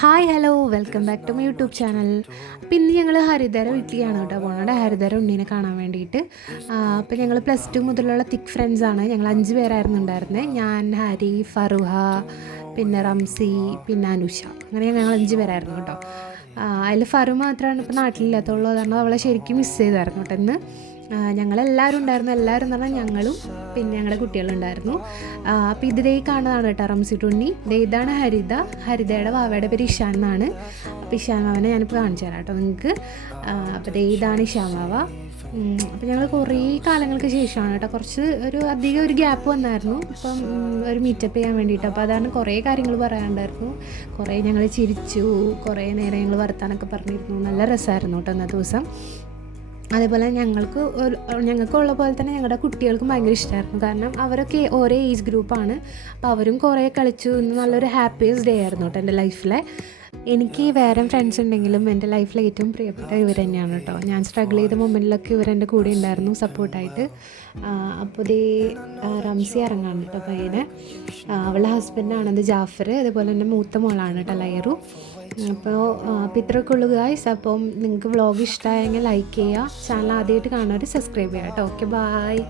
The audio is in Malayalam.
Hi hello welcome back to my YouTube channel. അപ്പോൾ ഇന്ന് ഞങ്ങൾ ഹരിതര വീട്ടിലാണ് കേട്ടോ പോകുന്നത്, ഹരിതര ഉണ്ണീനെ കാണാൻ വേണ്ടിയിട്ട്. അപ്പോൾ ഞങ്ങൾ +2 മുതലുള്ള തിക്ക് ഫ്രണ്ട്സാണ്. ഞങ്ങൾ 5 പേരായിരുന്നു ഉണ്ടായിരുന്നത്. ഞാൻ, ഹരി, ഫറുഹ, പിന്നെ റംസി, പിന്നെ അനുഷ. അങ്ങനെ ഞങ്ങൾ 5 പേരായിരുന്നു കേട്ടോ. അതിൽ ഫറു മാത്രമാണ് ഇപ്പോൾ നാട്ടിലില്ലാത്തുള്ളൂ. കാരണം അവളെ ശരിക്കും മിസ് ചെയ്തായിരുന്നു കേട്ടോ ഇന്ന്. ഞങ്ങളെല്ലാവരും ഉണ്ടായിരുന്നു. എല്ലാവരും എന്ന് പറഞ്ഞാൽ ഞങ്ങളും പിന്നെ ഞങ്ങളുടെ കുട്ടികളുണ്ടായിരുന്നു. അപ്പോൾ ഇത് കാണുന്നതാണ് കേട്ടോ റംസി ടുണ്ണി. ഇതാണ് ഹരിതയുടെ വാവയുടെ പേര് ഇഷാൻ എന്നാണ്. അപ്പോൾ ഇഷാൻ വാവനെ ഞാനിപ്പോൾ കാണിച്ചു തരാം കേട്ടോ നിങ്ങൾക്ക്. അപ്പോൾ ഇതാണ് ഇഷാൻ വാവ. അപ്പോൾ ഞങ്ങൾ കുറേ കാലങ്ങൾക്ക് ശേഷമാണ് കേട്ടോ, അധികം ഒരു ഗ്യാപ്പ് വന്നായിരുന്നു ഇപ്പം ഒരു മീറ്റപ്പ് ചെയ്യാൻ വേണ്ടിയിട്ട്. അപ്പോൾ അതാണ് കുറേ കാര്യങ്ങൾ പറയാനുണ്ടായിരുന്നു. കുറേ ഞങ്ങൾ ചിരിച്ചു, കുറേ നേരം ഞങ്ങൾ വർത്താനൊക്കെ പറഞ്ഞിരുന്നു. നല്ല രസമായിരുന്നു കേട്ടോ അന്നത്തെ ദിവസം. അതേപോലെ ഞങ്ങൾക്കുള്ള പോലെ തന്നെ ഞങ്ങളുടെ കുട്ടികൾക്കും ഭയങ്കര ഇഷ്ടമായിരുന്നു. കാരണം അവരൊക്കെ ഓരോ ഏജ് ഗ്രൂപ്പാണ്. അപ്പോൾ അവരും കുറേ കളിച്ചു. ഇന്ന് നല്ലൊരു ഹാപ്പിയസ്റ്റ് ഡേ ആയിരുന്നു കേട്ടോ എൻ്റെ ലൈഫിലെ. എനിക്ക് വേറെ ഫ്രണ്ട്സ് ഉണ്ടെങ്കിലും എൻ്റെ ലൈഫിലെ ഏറ്റവും പ്രിയപ്പെട്ട ഇവർ തന്നെയാണ് കേട്ടോ. ഞാൻ സ്ട്രഗിൾ ചെയ്ത മൊമെൻറ്റിലൊക്കെ ഇവരെൻ്റെ കൂടെ ഉണ്ടായിരുന്നു സപ്പോർട്ടായിട്ട്. അപ്പോൾ റംസി ഇറങ്ങാണ് കേട്ടോ പയ്യനെ. അവളുടെ ഹസ്ബൻഡാണത് ജാഫർ. അതുപോലെ തന്നെ മൂത്ത മോളാണ് കേട്ടോ ലയറു. അപ്പോൾ ഇത്രയൊക്കെ ഉള്ളൂ ഗായ്സ്. അപ്പം നിങ്ങൾക്ക് വ്ളോഗ് ഇഷ്ടമായെങ്കിൽ ലൈക്ക് ചെയ്യുക. ചാനൽ ആദ്യമായിട്ട് കാണുന്നവർ സബ്സ്ക്രൈബ് ചെയ്യുക കേട്ടോ. Okay, bye.